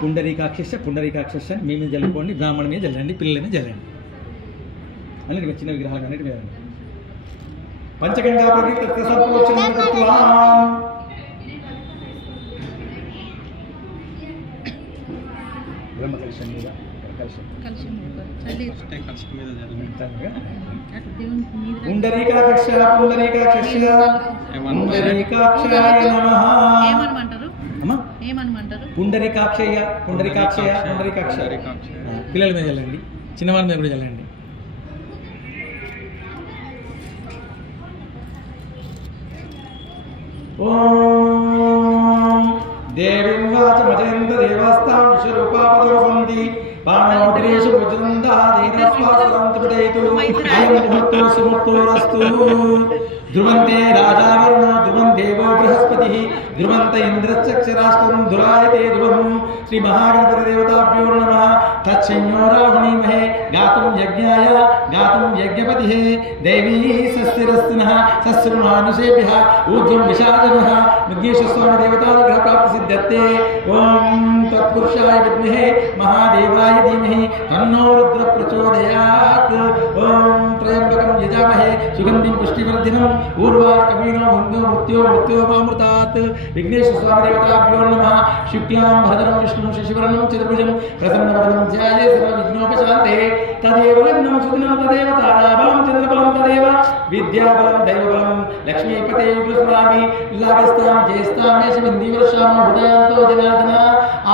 పుండరీకాక్ష మీ మీద జల్లుకోండి, బ్రాహ్మణ మీద జల్లండి, పిల్లల మీద జల్లండి. అన్నిటి చిన్న విగ్రహాలు అన్నిటి మీద పంచగంగా బ్రహ్మకలశం మీద పుండరీకాక్షయ పిల్లల మీద వెళ్ళండి, చిన్నవాళ్ళ మీద కూడా వెళ్ళండి. ఓం దేవీం వాచమజేంద్ర దేవస్థాం విశ్వరూపాపదోసంతి పాణోద్రేషు భుజందాదీనస్వాసంతపదైతు అయం ముహూర్తో సుముహూర్తోరస్తు. ధ్రువంతే రాజావర్ణో ధ్రువం దేవో బృహస్పతిః ధ్రువంత ఇంద్రశ్చక్షరాష్ట్రం ధురాయతే ధ్రువం. శ్రీ మహాగణపతి దేవతాభ్యో నమః. తచ్చంయో రాహుణీమహే గాతుం యజ్ఞాయ గాతుం యజ్ఞపతిః. దేవీ సస్యరస్తినః సస్యమానుషేభ్యః ఊర్ధ్వం విశాజనః. విఘ్నేశ్వరస్వామి దేవతానుగ్రహ ప్రాప్తి సిద్ధ్యర్థే. ఓం తత్పురుషాయ విద్మహే మహాదేవాయ ధీమహి తన్నో రుద్ర ప్రచోదయాత్. ఓం త్రయంబకం యజామహే సుగంధిం పుష్టివర్ధినం ఊర్వాకమీనో హిందో మృత్యోమామృతాత్. విఘ్నేశ్వర స్వామి దేవతాభ్యో నమః. శుక్లాం భరధరం విష్ణుం శశివర్ణం చతుర్భుజం ప్రసన్నవదనం ధ్యాయే సర్వవిఘ్నోపశాంతే. తదేవ లగ్నం సుదినం తదేవ తారాబలం చంద్రబలం తదేవ విద్యాబలం దైవబలం లక్ష్మీపతే యుగస్వామి. లాగస్తాం జయస్తాం మేషమిందీవర్షాం హృదయాంతో జనార్దన.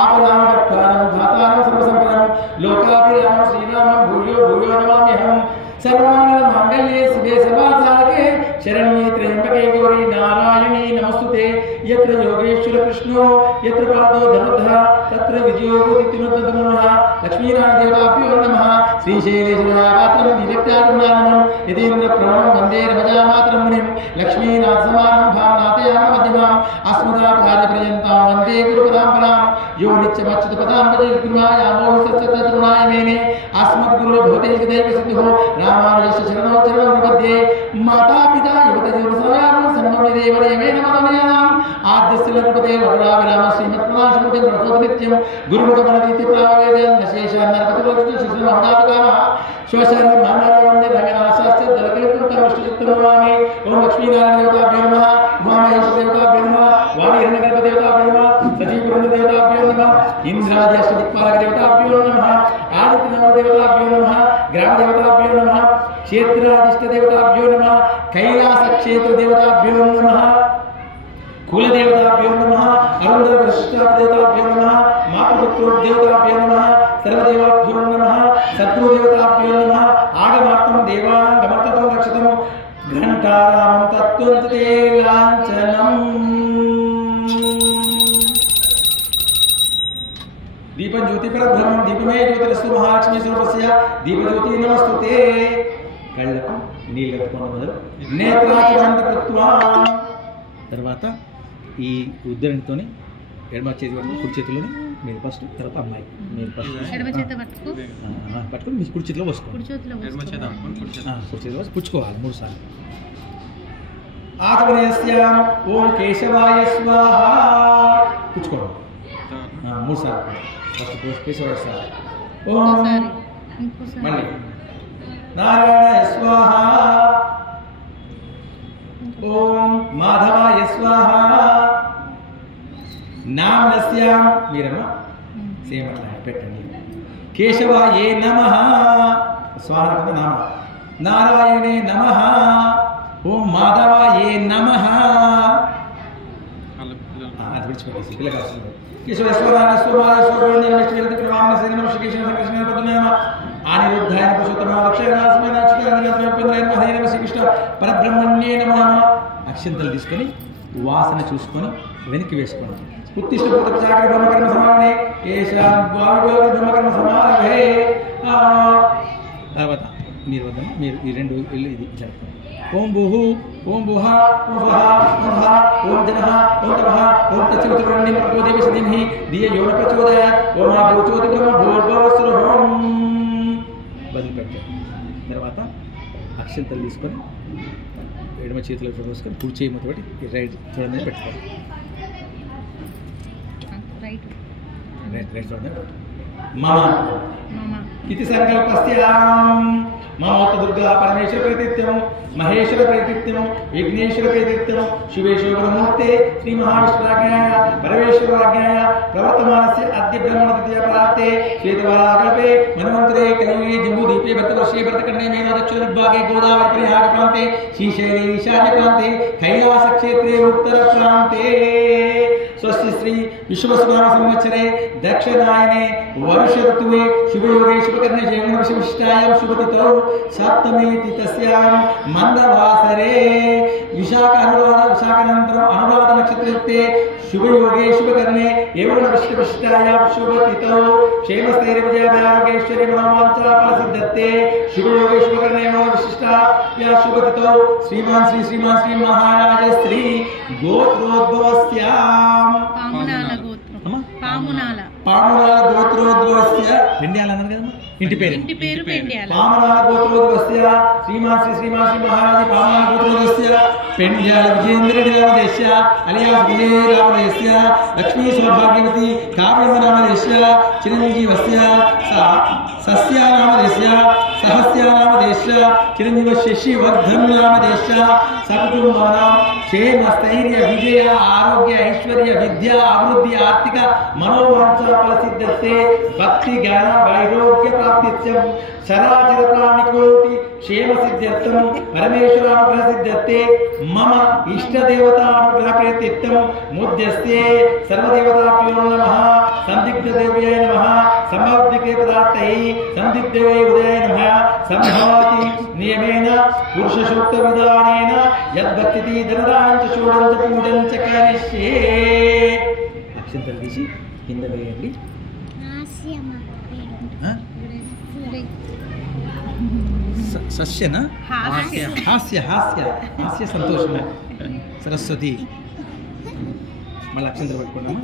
ఆపదాం భక్తానం ధాతారం సర్వసంపదం లోకాభిరామం శ్రీరామం భూయో భూయో నమామ్యహం. सर्वमंगलमांगल्ये शिवे सर्वार्थसाधके शरण्ये त्र्यंबके गौरी नारायणी नमस्तुते. यत्र योगेश्वर कृष्णो यत्र पादो धनुर्धर तत्र विजयो भूतिर्नोत्तमः. लक्ष्मीनारायण देवताभ्यो नमः. श्रीशैलेशपात्रं दिव्यत्यागुणाननं यतीन्द्र प्रणवं वन्दे रमजामातरं मुनिं. लक्ष्मीनाथसमारम्भां नाथयामः मध्यमाम् अस्मदाचार्यपर्यन्तां वन्दे गुरुपरम्परां. यो नित्यमच्युतपदां भजे गुरुमायामो सत्यतरुणाय मेने अस्मद्गुरो भवते जगदैकसिद्धो रामानुजस्य शरणौ चरणं प्रपद्ये. माता पिता युवतजनसमयामो सन्नमदेवदेवे नमः. आद्यस्य लक्ष्मते वरदाविराम श्रीमत्प्राणश्रुते प्रसोदनित्यं गुरुमुखमनदीति प्रावेदन् नशेषान्नर्पतिवस्तु सुश्रीमहदातकामः. श्वशरण मानववन्दे रंगनाशास्त्र दलकलितुत्तमष्टचित्तनमामि. ओम लक्ष्मीनारायण देवताभ्यो नमः. उमामहेश देवताभ्यो नमः. वाणीहिरण्यगर्भ देवताभ्यो नमः. सजीवपुरंद देवताभ्यो नमः. इंद्रादि अष्टदिक्पालक देवताभ्यो नमः. आदित्यनाम देवताभ्यो नमः. ग्राम देवताभ्यो नमः. क्षेत्रादिष्ट देवताभ्यो नमः. कैलास क्षेत्र देवताभ्यो नमः. कुल देवताभ्यो नमः. अरुंधर वशिष्ठ देवताभ्यो नमः. मातृपुत्र देवताभ्यो नमः. सर्वदेवाभ्यो नमः. शत्रु देवताभ्यो नमः. आगमात्मं देवानां गमर्ततं रक्षितं घंटारामं तत्त्वन्ते लांछनम्. दीपं ज्योतिपरब्रह्मं दीपमय ज्योतिरस्तु महालक्ष्मी स्वरूपस्य दीपज्योति नमस्तुते. కళ్ళకు నీళ్ళు కట్టుకోవడం మొదలు నేత్రాచంత కృత్వా. తర్వాత ఈ ఉద్దరణితోని ఎడమ చేతి పట్టుకుని కుడి చేతిలోని మీరు ఫస్ట్, తర్వాత అమ్మాయి మీరు ఫస్ట్ పట్టుకుని మీ కుడి చేతిలో పోసుకోవాలి. కుడి చేతిలో పుచ్చుకోవాలి 3 సార్లు. ఆత్మనేస్యాం ఓం కేశవాయ స్వాహ పుచ్చుకోవాలి 3 సార్లు. ఫస్ట్ కేశవాయ స్వాహ. ఓం మళ్ళీ नारायणाय स्वाहा. ओम माधवाय स्वाहा. नाम नस्याम मीरम्मा सेम अट्ला पेट्टंడి. केशवाये नमः स्वाहा అంటే నామ. नारायणे नमः. ओम माधवाये नमः. అది విడిచిపెట్టేసి పిల్లగాసి केशवाय स्वाहा स्वाहा स्वाहा नेक्स्ट वेल क्रमाన సేనమ శ్రీకృష్ణ కృష్ణ పదనామ आनिरुद्धाय पुरुषोत्तमाय अक्षरास्मै नक्षत्राय महेन्द्र श्रीकृष्ण परब्रह्मण्ये नमः. అక్షంతలు తీసుకొని వాసన చూసుకొని వెనక్కి వేసుకోండి. ఉత్తిష్ట ప్రతిపచాకర బ్రహ్మకర్మ సమానే ఏషాం ద్వావిగోగ బ్రహ్మకర్మ సమారభే. తర్వాత మీరు వద్ద మీరు ఈ 2 ఇది జరుపుకోండి. ఓం భూః ఓం భుః ఓం స్వః ఓం భః ఓం జనః ఓం తపః ఓం తత్సవితుర్వరేణ్యం భర్గో దేవస్య ధీమహి ధియో యో న ప్రచోదయాత్. ఓం ఆ భూచోతి బ్రహ్మ భూర్భువస్సురః వదిలిపెట్టారు. తర్వాత అక్షంతలు తీసుకొని ఎడమ చేతిలో పోసుకొని కుడి చేయి మొదటి రైట్ చూడండి పెట్టుకోవాలి. రైట్ చూడండి. మమ इति संकल्पस्यां ममोक्त दुर्गा परमेश्वर प्रीतित्यं महेश्वर प्रीतित्यं विघ्नेश्वर प्रीतित्यं शिवेश्वर ब्रह्मूर्ते श्री महाविष्णुराज्ञाय परमेश्वराज्ञाय प्रवर्तमानस्य अद्य ब्रह्मणतिथि प्राप्ते श्वेतवाराकल्पे मनवन्तरे कलियुगे जम्बूद्वीपे भरतवर्षे भरतखण्डे मेना दक्षिणदिग्भागे गोदावरी परिहार प्रान्ते श्रीशैले ईशान्य प्रान्ते कैलासक्षेत्रे उत्तरप्रान्ते स्वस्ति श्री विश्ववसुनाम संवत्सरे दक्षिणायने वर्ष ऋतुवे शुभयोगे शुभकर्णे जयमनविशिष्टायां शुभतिथौ सप्तमी तिथस्यां मंदवासरे विशाखानन्तरम् अनुराध नक्षत्रयुक्ते शुभयोगे शुभकर्णे एवं विशिष्टायां शुभतिथौ क्षेमस्थैर्यविजयारोग्यैश्वर्य मनोवाञ्छाफलसिद्धर्थे शुभयोगे शुभकर्णे एवं विशिष्टायां शुभतिथौ श्रीमान श्री महाराज श्री गोत्रोद्भवस्यां पामुनाल गोत्रोद्भवस्य पेंड्याल అన్నారు కదా ఇంటి పేరు पेंड्याल पामुनाल गोत्रोद्भवस्य श्रीमान श्री महाराज पामुनाल गोत्रोद्भवस्य पेंड्याल विजेंद्र नामदेश्य अलियास विजय नामदेश्य लक्ष्मी सौभाग्यवती काव्य नामदेश्य चिरंजीवस्य सस्य नामदेश्य सहस्य नामदेश्य चिरंजीव शशिवर्धन नामदेश्य सकुटुंबानां क्षेम स्थैर्य विजय आरोग्य ऐश्वर्य विद्या अभिवृद्धि आर्थिक मनोवांछा फलसिद्धते भक्ति ज्ञान वैरोग्य प्राप्तित्यं चराचर प्राणिकोटि क्षेम सिद्ध्यर्थं परमेश्वरानुग्रह सिद्ध्यते मम इष्ट देवता अनुग्रह प्रीत्यर्थं मुद्यस्ते सर्वदेवताभ्यो नमः संदिग्ध देव्यै नमः संभवदिके पदार्थै संदिग्धवे उदये नमः संभवति नियमेन पुरुष सूक्त विधानेन यद्भक्ति धनदानं च शोडं च पूजं च करिष्ये अक्षंतल తీసి కింద వేయండి सस्यना हास्य हास्य हास्य हास्य संतोषम सरस्वती मళ్ళీ అక్షంతలు పెట్టుకున్నామా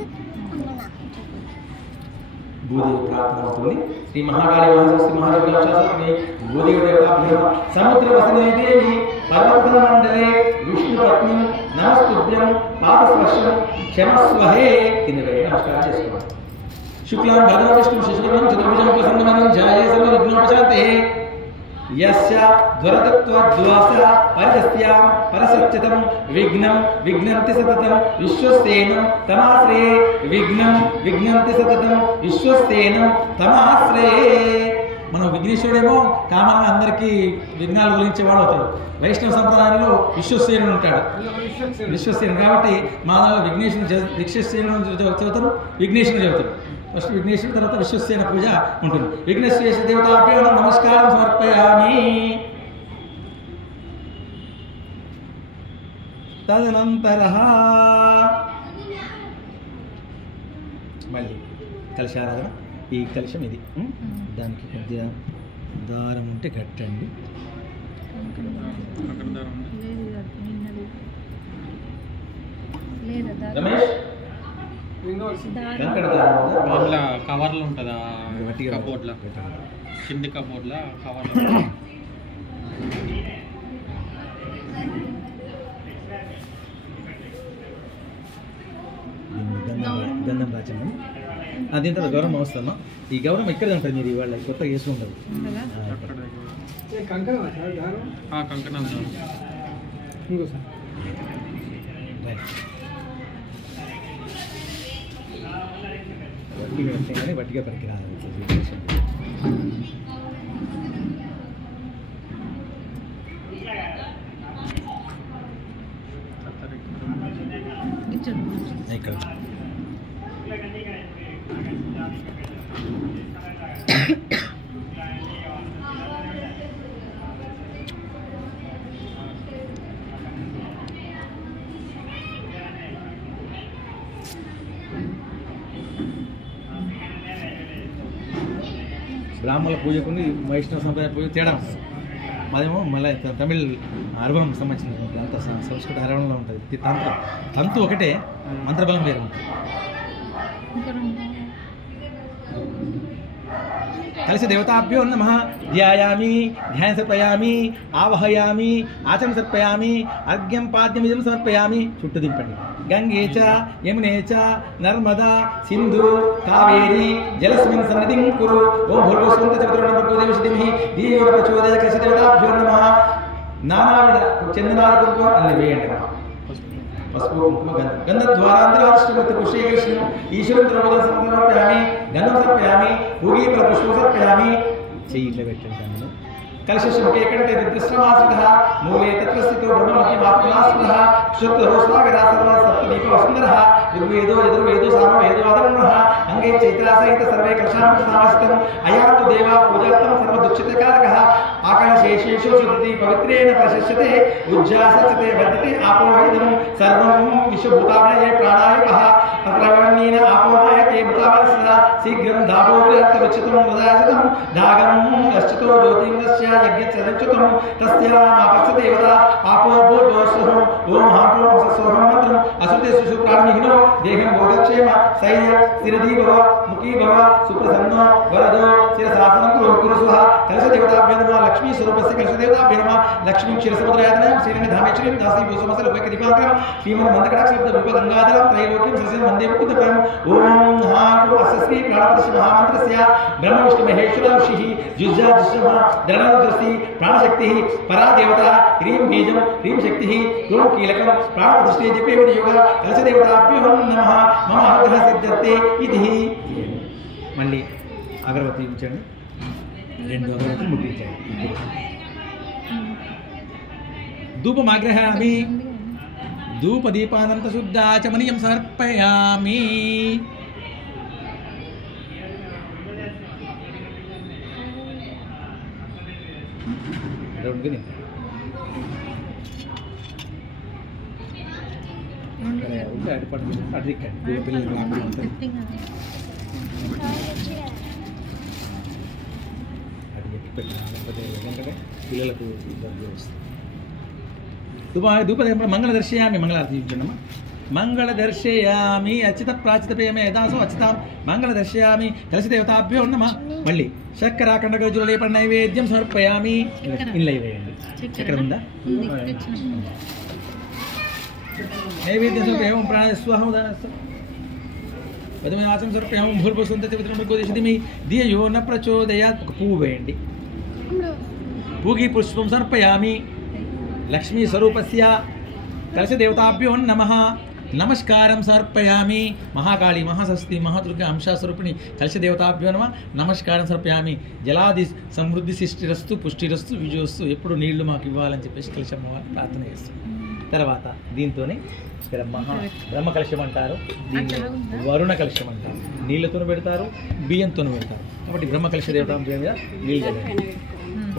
భూదేవి ప్రార్థన అవుతుంది శ్రీ మహాకాళి మహాసరస్వతి మహాదేవి శాస్త్రని భూదేవి ప్రార్థన సముద్ర వసనే దేవి పర్వత మండలే విష్ణు పత్ని నమస్తుభ్యం పాదస్పర్శం క్షమస్వహే కింద నమస్కారం చేసుకోవాలి शुक्लां भद्रं विष्णुं शशिवर्णं चतुर्भुजं प्रसन्नवदनं ध्याये सर्वविघ्नोपशान्ते यस्य ध्वरतत्वद्वास परिदस्यां परसत्यतं विघ्नं विघ्नन्ति सततं विश्वस्तेनं तमाश्रये विघ्नं विघ्नन्ति सततं विश्वस्तेनं तमाश्रये మనం విఘ్నేశ్వరుడేమో కామన్గా అందరికీ విఘ్నాలు తొలగించేవాడు అవుతాడు. వైష్ణవ సంప్రదాయంలో విశ్వసేనుడు ఉంటాడు. విశ్వసేనుడు కాబట్టి మా విశ్వసేనుడు చదువుతారు, విఘ్నేశ్వరుడు చదువుతారు. ఫస్ట్ విఘ్నేశ్వరుడు, తర్వాత విశ్వసేన పూజ ఉంటుంది. విఘ్నేశ్వర దేవతాభ్యో నమస్కారం సమర్పయామి. తదనంతరః మళ్ళీ కలశారాధన. ఈ కలశం ఇది, దానికి కొద్దిగా దారం ఉంటే కట్టండి. కవర్లు ఉంటుందా కబోర్డ్లా, కింది కబోర్డ్లా కవర్లు. గంధం రాచమ్మ దీని తర్వాత గౌరవం అవసరమా? ఈ గౌరవం ఎక్కడ ఉంటుంది? మీరు ఇవాళ కొత్తగా వేసి ఉండదు. కంకణం వట్టిగా వస్తాయి కానీ వట్టిగా పనికి రాదు. ఇక్కడ బ్రాహ్మణుల పూజకుని వైష్ణవ సంప్రదాయ పూజ తేడా ఉంటుంది. మాదేమో మళ్ళీ తమిళ్ అరవణం సంబంధించినటువంటి అంత సంస్కృత అరవణంలో ఉంటుంది. తంతు ఒకటే, మంత్రబలం వేరే ఉంటుంది. కలిసి దేవతాభ్యో నమః ధ్యాయామి ధ్యాన సమర్పయామి ఆవహయామి ఆచమన సమర్పయామి అర్ఘ్యం పాద్యమిదం సమర్పయామి చుట్టూ దింపండి గంగే చ యమునే చ నర్మదా సింధు కావేరి జలస్మిన్ సన్నిధిం కురు ఓం భూర్భువస్సువంత చతుర్వర్ణదేవశిధిమహి ధియో న ప్రచోదయాత్ కలిసి దేవతాభ్యో నమః నానావిధ చందనాలు కుంకుమ అల్లి వేయండి పసుపు కుంకుమ గంధద్వారాంతరాష్టమతి పుష్పేకృష్ణం ఈశ్వరం ద్రౌపదం సమర్పయామి గంధం సమర్పయామి భూగీఫల పుష్పం సమర్పయామి చెయ్యి ఇట్లా పెట్టండి కలశశుకే కంటే రుద్రశ్రమాశ్రితః మూలే తత్వస్థితో బ్రహ్మముఖ్య మాత్మనాస్మః క్షుత్రో స్వాగరా సర్వ సప్తదీప వసుందరః ఋగ్వేదో యజుర్వేదో సామవేదో ఆదరణః అంగే చైత్రాసహిత సర్వే కలశాం సమాసితం అయాతు దేవా పూజార్థం సర్వదుక్షితకారకః ఆకాశేషేషు శుద్ధి పవిత్రేణ ప్రశస్యతే ఉజ్జాసతే వర్ధతే ఆపోహితం సర్వం విశ్వభూతామయే ప్రాణాయపః అప్రవణ్యేన ఆపోమయతే భూతావరస్య శీఘ్రం దాపోర్యత్తవిచ్చితం మదాయతం దాగం అశ్చితో జ్యోతిర్నస్య యజ్ఞచరచుతం తస్యామాపస్య దేవత ఆపో భూర్భువస్సుః ఓం హాంప్రోం సస్సోహం మంత్రం అసుతే సుప్రాణిహినో దేహం భోగక్షేమ సైన్య స్థిరధీ భవ ముఖీ భవ సుప్రసన్నో వరదో శిరశాసనం కురు స్వః కలశ దేవతాభ్యో నమః లక్ష్మీ స్వరూపస్య కలశ దేవతాభ్యో నమః లక్ష్మీ క్షీరసముద్రయాతనాం శ్రీరంగ ధామేశ్వరీం దాసీ భూసమస్య లోకైక దీపాంకరం శ్రీమన్ మందకటాక్షబ్ద విపదంగాధరం త్రైలోక్యం సస్యం వందే ముకుందపరం ఓం హాంప్రో అస్య శ్రీ ప్రాణపతిశ మహామంత్రస్య బ్రహ్మ విష్ణు మహేశ్వర ఋషిః జుజ్జాజుష్మ ధరణోదృష్టి ప్రాణశక్తి పరా దేవత హ్రీం బీజం హ్రీం శక్తి ఓం కీలకం ప్రాణప్రతిష్ఠే జపే వినియోగ కలశ దేవతాభ్యో నమః మమ అనుగ్రహ సిద్ధ్యర్థే ఇది మళ్ళీ అగరబత్తి ఉంచండి రెండు అగరబత్తులు ముట్టించండి ధూపమాగ్రహామి ధూపదీపానంత శుద్ధాచమనీయం సమర్పయామి పిల్లలకు మంగళ దర్శయామి మంగళారతి చూపించండి మంగళ దర్శయామి అచ్యుత ప్రాచిత ప్రేమే యథాసో అచ్యుతాం మంగళ దర్శయామి కలిసి దేవతాభ్యో నమః మళ్ళీ చక్కెర కండగజుల లేపడి నైవేద్యం సమర్పయామి ఇల్లు వేయండి చక్కెర ఉందా నైవేద్యం సమర్పయామి ప్రాణస్వాహం వదమనాచం సమర్పయామి భూర్భువస్సువంతతిమిత్రమృగోదేశిధిమి ధియో న ప్రచోదయాత్ ఒక పువ్వు వేయండి పూగి పుష్పం సమర్పయామి లక్ష్మీ స్వరూపస్య కలశ దేవతాభ్యో నమః నమస్కారం సమర్పయామి మహాకాళి మహాసరస్వతి మహాదుర్గ అంశాస్వరూపిణి కలశ దేవతాభ్యో నమః నమస్కారం సమర్పయామి జలాది సమృద్ధి సృష్టిరస్తు పుష్టిరస్తు విజయోస్తు ఎప్పుడు నీళ్లు మాకు ఇవ్వాలని చెప్పేసి కలశం ప్రార్థన చేస్తాం. తర్వాత దీంతోనే ఇక్కడ బ్రహ్మ కలశం అంటారు, దీన్ని వరుణ కలశం అంటారు. నీళ్లతో పెడతారు, బియ్యంతో పెడతారు. కాబట్టి బ్రహ్మ కలశ దేవతాభ్యో మీద నీళ్ళు చల్లండి.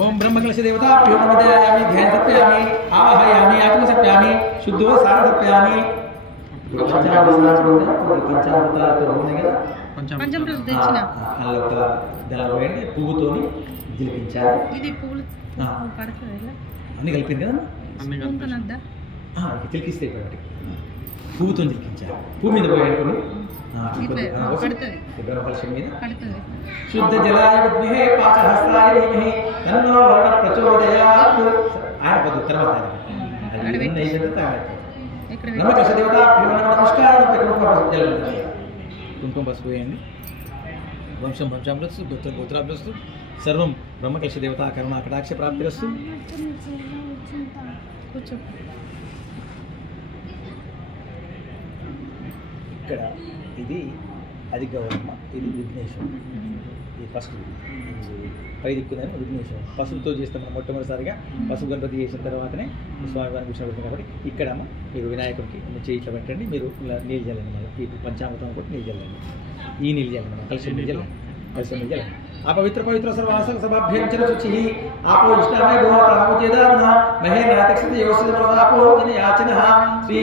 ఓం బ్రహ్మకలశ దేవతాభ్యో నమః ధ్యాయామి ధ్యాన సమర్పయామి ఆవాహయామి ఆచమన సమర్పయామి శుద్ధో సార సమర్పయామి పువ్వుతోని జిలిపించాలి. అన్ని కలిపింది కదా, చిలికిస్తే పువ్వుతో జిలికించాలి. పువ్వు మీద పోయి అనుకుని బ్రహ్మకలశం మీద శుద్ధ జలాయ విద్మహే పాచహస్తాయ ధీమహి తన్నో వరుణ ప్రచోదయాత్. ఆయన పద్ధతి తర్వాత బ్రహ్మకలశ దేవతాభ్యో నమస్కారం. కుంకుమ పసుపు వేయండి. వంశం వంశామృతస్తు గోత్ర గోత్రాభ్యస్తు సర్వం బ్రహ్మకలశ దేవతా కరుణా కటాక్ష ప్రాప్తిరస్తు. ఇక్కడ ఇది అది గౌరమ్మ, ఇది విఘ్నేశ్వరం. ఇది ఫస్ట్ పై దిక్కుదని విఘ్నేశ్వరం. పసుపుతో చేస్తాం మనం మొట్టమొదటిసారిగా. పసుపు గణపతి చేసిన తర్వాతనే స్వామివారిని కూర్చోబెట్టింది. కాబట్టి ఇక్కడమ్మ మీరు వినాయకుడికి చేయి ఇట్లా పెట్టండి. మీరు ఇలా నీళ్ళు చల్లండి. మళ్ళీ ఈ పంచామృతం కూడా నీళ్ళు చల్లండి. ఈ నీళ్ళు చల్లండి, మనం కలిసి నీళ్ళు చల్లండి, కలిసి నీళ్ళు చల్లండి. ఆ పవిత్ర పవిత్ర సర్వాస సభాభ్యంచన శుచి ఆపో ఇష్టామయ గోహతాముచేదాన మహే నాతక్షిత యోసితమసాపో జన యాచన శ్రీ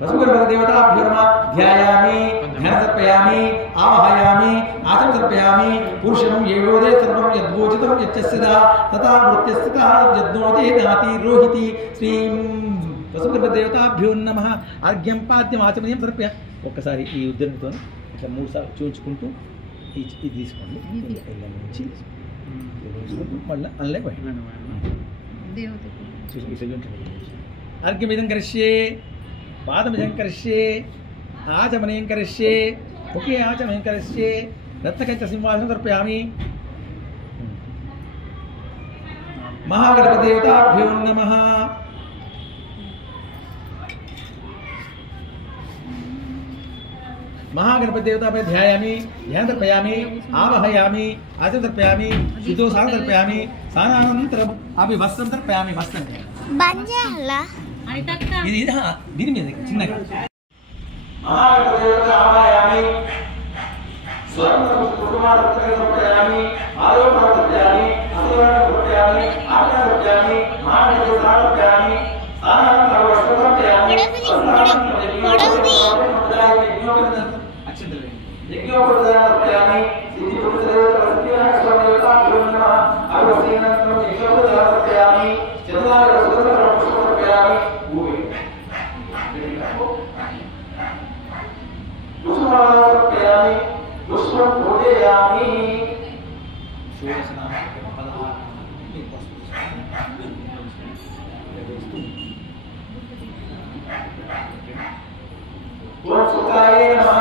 వసుగణపతి దేవతాభ్యో నమః ధ్యాయామి ధ్యాన సమర్పయామి ఆవాహయామి ఆచమన సమర్పయామి పురుషం ఏవోదే సర్వం యద్భోజితం యచ్చస్యదా తథా వృత్యస్థితః యద్నోతి దాతి రోహితి శ్రీ వసుగణపతి దేవతాభ్యో నమః అర్ఘ్యం పాద్యం ఆచమనీయం సమర్పయ. ఒక్కసారి ఈ ఉద్దరణతో ఇట్లా 3 సార్లు చూపించుకుంటూ ఇది తీసుకోండి. నుంచి మళ్ళీ అల్లే పోయి अर्घ्यमिदं करिष्ये पादमिदं करिष्ये आचमनीयं करिष्ये मुखे आचमनीयं करिष्ये रत्नकंच सिंहासनं समर्पयामि महागणपतिदेवताभ्यो नमः महागणपति देवता पे ध्यायामि ध्यान तर्पयामि आवाहयामि आचमनं तर्पयामि शुद्धोसानं तर्पयामि सानानन्तरम् अभी वस्त्रं तर्पयामि वस्त्रं బంజాలా ఇది దీని మీద చిన్నగా महागणपति देवता आवाहयामि स्वर्ण कुसुमार्चनं तर्पयामि आलोकनं तर्पयामि असूरणं तर्पयामि आज्ञां तर्पयामि महागणपति तर्पयामि सानानन्तरं वस्त्रं तर्पयामि यज्ञोपदानर्पयामि सिद्धिपुरुषदेवताभ्यो नमः अगस्त्यनन्तरं यज्ञोपदानर्पयामि चन्द्रार्घ्यसुगन्धपुष्पमर्पयामि भूमि कुसुमार्पयामि पुष्पं पूजयामि ओम सुखाय नमः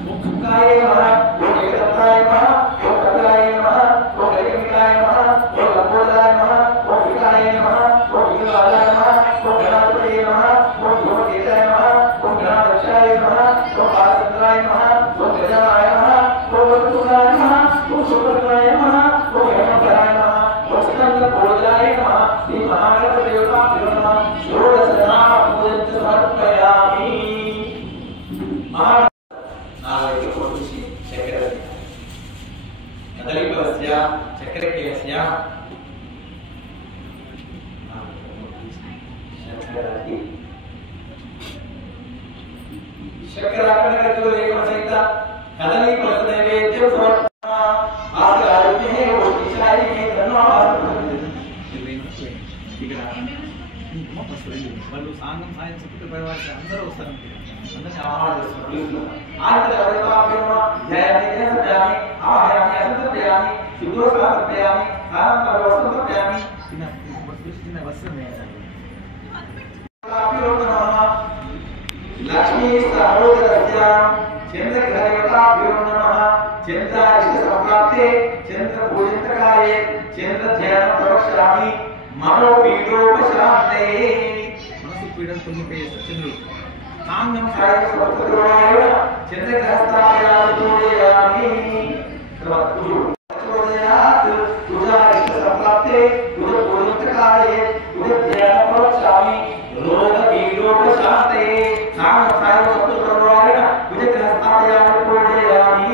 ओम सुखाय नमः ओम एकदंताय नमः ओम कपिलाय नमः ओम गजकपिलाय नमः ओम लंबोदराय नमः ओम विकाय नमः ओम विघ्नराजाय नमः ओम गणाधिपतये नमः ओम धूमकेताय नमः ओम गणाध्यक्षाय नमः ओम बालचंद्राय नमः ओम गजाननाय नमः ओम वक्रतुंडाय नमः ओम शुक्रतुंडाय नमः ओम हेमवराय नमः ओम स्कंदपूजाय नमः श्री महागणपति देवताभ्यो नमः षोडशनाम पूजन समर्पयामि नागरिकोषि चक्रवर्ति कदलीफलस्य चक्रकेलस्य शर्कराकणकर्तुलेखसहित कदलीफलनैवेद्यं समर्पयामि आस्कारोग्ये पुष्टिशालिने వాళ్ళు సాంగం సాయం చుట్టూ పరివారికి అందరూ వస్తారు అందరినీ ఆహ్వానిస్తారు ఆనంద దేవతాభ్యో జయామి జయామి ఆహయామి అసంతర్పయామి శుద్ధోసానర్పయామి సానంతర వస్త్రం తర్పయామి చిన్న వస్త్రం వేయాలి లక్ష్మీ సహోదరస్య చంద్రగ్రహదేవతాభ్యో నమః చంద్రారిష్ట సంప్రాప్తే చంద్ర పూజంతకాలే చంద్ర ధ్యానం ప్రవక్ష్యామి మనో పీడోపశాంతే మనసు పీడను తొలగిపోయే చంద్రుడు సాంగం సాయం సమర్పయామి చంద్రగ్రహస్థాయామి ప్రవక్తుయాత్ పూజారిష్ట సంప్రాప్తే పూజ పూజంతకాలే పూజ ధ్యానం ప్రవక్ష్యామి రోగ పీడోపశాంతే సాంగం సాయం సమర్పయామి పూజ గ్రహస్థాయామి పూజయామి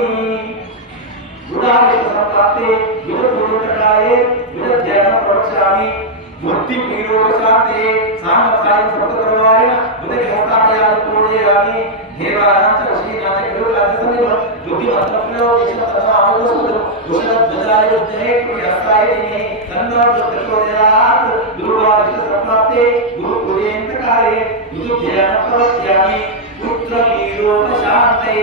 పూజారిష్ట సంప్రాప్తే పూజ పూజంతకాలే పూజ ధ్యానం ప్రవక్ష్యామి मुक्ति पीडोपशांते सामसायं समर्पयामि बुद्धि हस्ताभयामि पूजयामि देवानां च वशीनां च गुरुराजसमेव योगी मंत्रप्रयो विश्वतनामोस्तु दुष्टध्वजाय उज्जये कुर्यास्ताय दिने तन्नो प्रचोदयात् दुर्वादिष्ट संप्राप्ते गुरुपुरेन्तकाले गुरुध्यानं प्रवक्ष्यामि पुत्र पीडोपशांते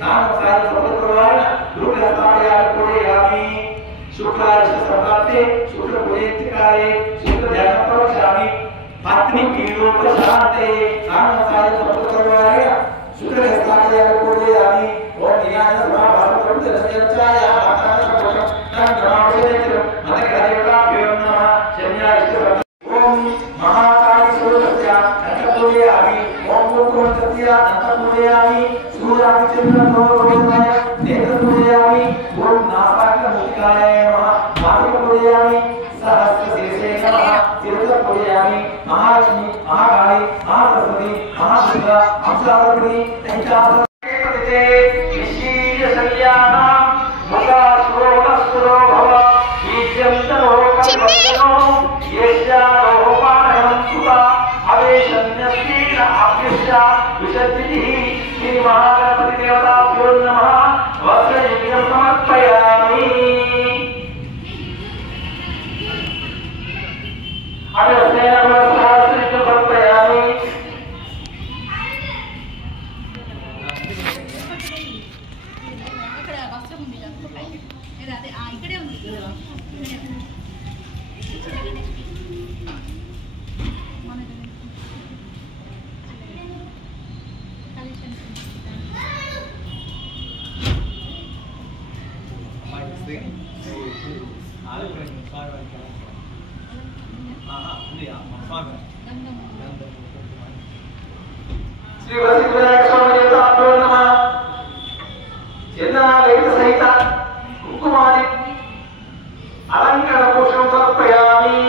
सामसायं समर्पयामि गुरुहस्ताभयामि पूजयामि शुक्लारिष्ट संप्राप्ते शुक्ल पूजयन्तकाले शुक्ल ध्यानं प्रवक्ष्यामि पत्नी पीडोपशांते सामसायं समर्पयामि शुक्ल हस्ताभयामि पूजयामि ओम निराजन समाभासं प्रमुखदर्शयञ्चाय आकाशकोशं तं ग्रहावशेषं मदग्रहदेवताभ्यो नमः शन्यारिष्ट ओम महाकाली सूर्यस्य नक्षपूजयामि ओम गोकुलस्य नक्षपूजयामि सूर्यादिचन्द्रनो रोहिताय नेत्रपूजयामि ओम नासाग्रमुखाय नमः मातृपूजयामि सहस्रशीर्षे नमः तीर्थपूजयामि महालक्ष्मी महाकाली महासरस्वती महादुर्गा अंशावृणी पंचावृते विशीर्षशय्यानां मुखाश्रोतस्फुरो भव ईद्यन्तरो कल्पनो येष्यारोपाणं सुता अवेशन्यस्तेन अभ्यस्य विशद्धिः श्री महागणपति देवताभ्यो नमः वस्त्रयज्ञं समर्पयामि अगस्त्यवस्त्रयज्ञं समर्पयामि శ్రీ వసిద్వినాయక స్వామి దేవతాభ్యో నమః. చందనాలయిత సహిత కుంకుమాది అలంకరణ పుష్పం సమర్పయామి.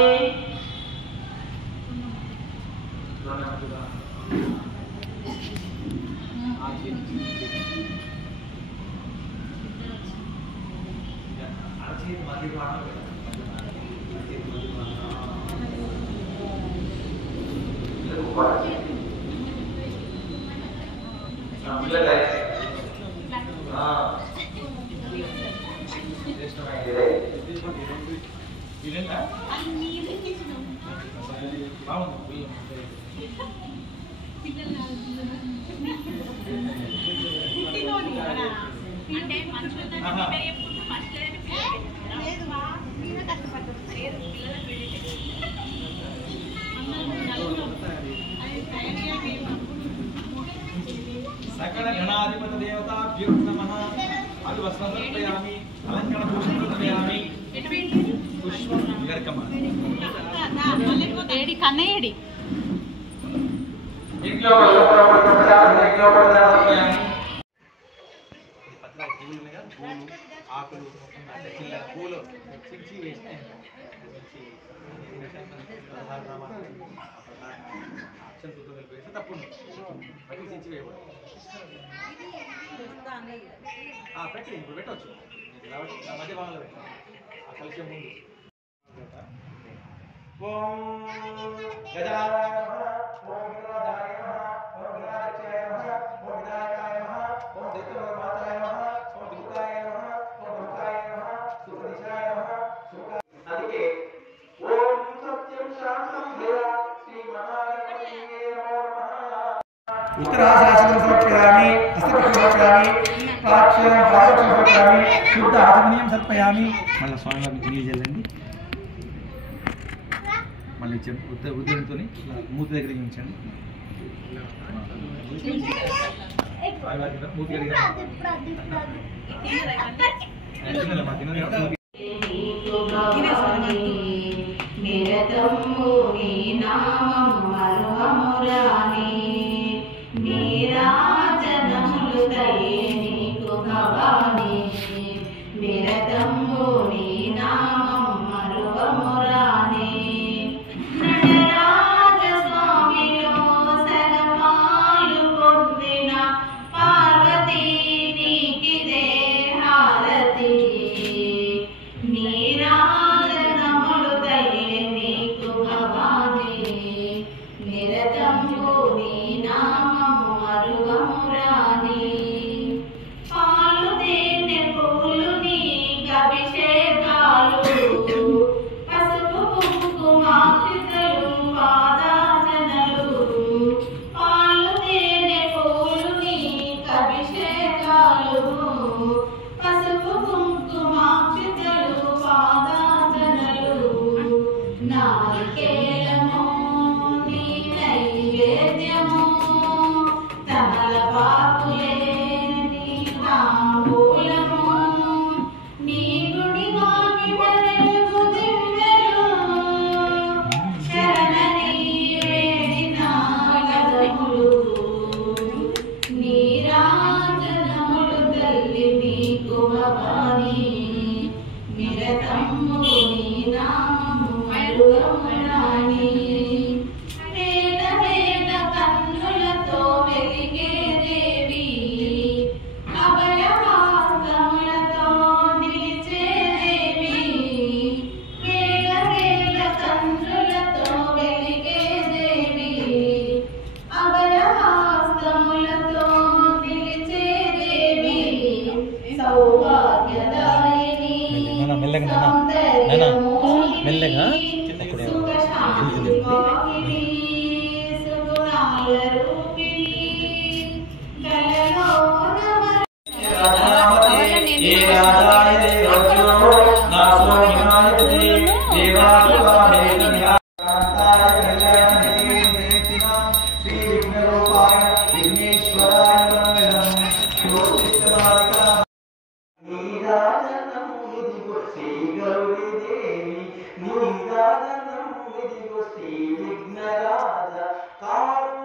సకల గణాధిపత దేవతాభ్యో నమః. అభివస్త్రం సమర్పయామి. అలంకరణ భూషణం సమర్పయామి. పుష్పం విగర్కమ ఏడి కన్నయ్యడి ఇంట్లో సమర్పయామి. పూలు ఆకులు పూలు చిచ్చి వేసిన తప్పు చిచ్చి వేయకూడదు. పెట్టి ఇప్పుడు పెట్టవచ్చు. మధ్య భాగంలో పెట్టాలి. ఆ కలిసే ముందు ఓం గజానాయ నమః. ఓం గణాధాయ నమః. ఓం గణాధ్యక్షాయ నమః. ఓం వినాయకాయ నమః. ఓం దైత్యవర్మాతాయ నమః. ఓం దుర్గాయ నమః. ఓం దుర్గాయ నమః. సుఖదిశాయ నమః. అందుకే ఓం సత్యం శాంతం ధీర శ్రీ మహాగణపతియే నమో నమః. ఉత్తరాశాసనం సమర్పయామి. హస్తకం సమర్పయామి. పాక్షం పాదకం సమర్పయామి. శుద్ధ ఆచమనీయం సమర్పయామి. మళ్ళీ స్వామివారికి నీళ్ళు చల్లండి. మళ్ళీ ఉద్యోగంతో మూతి దగ్గర ఉంచండి. మూతి దగ్గర మెల్లగా శ్రీ కారు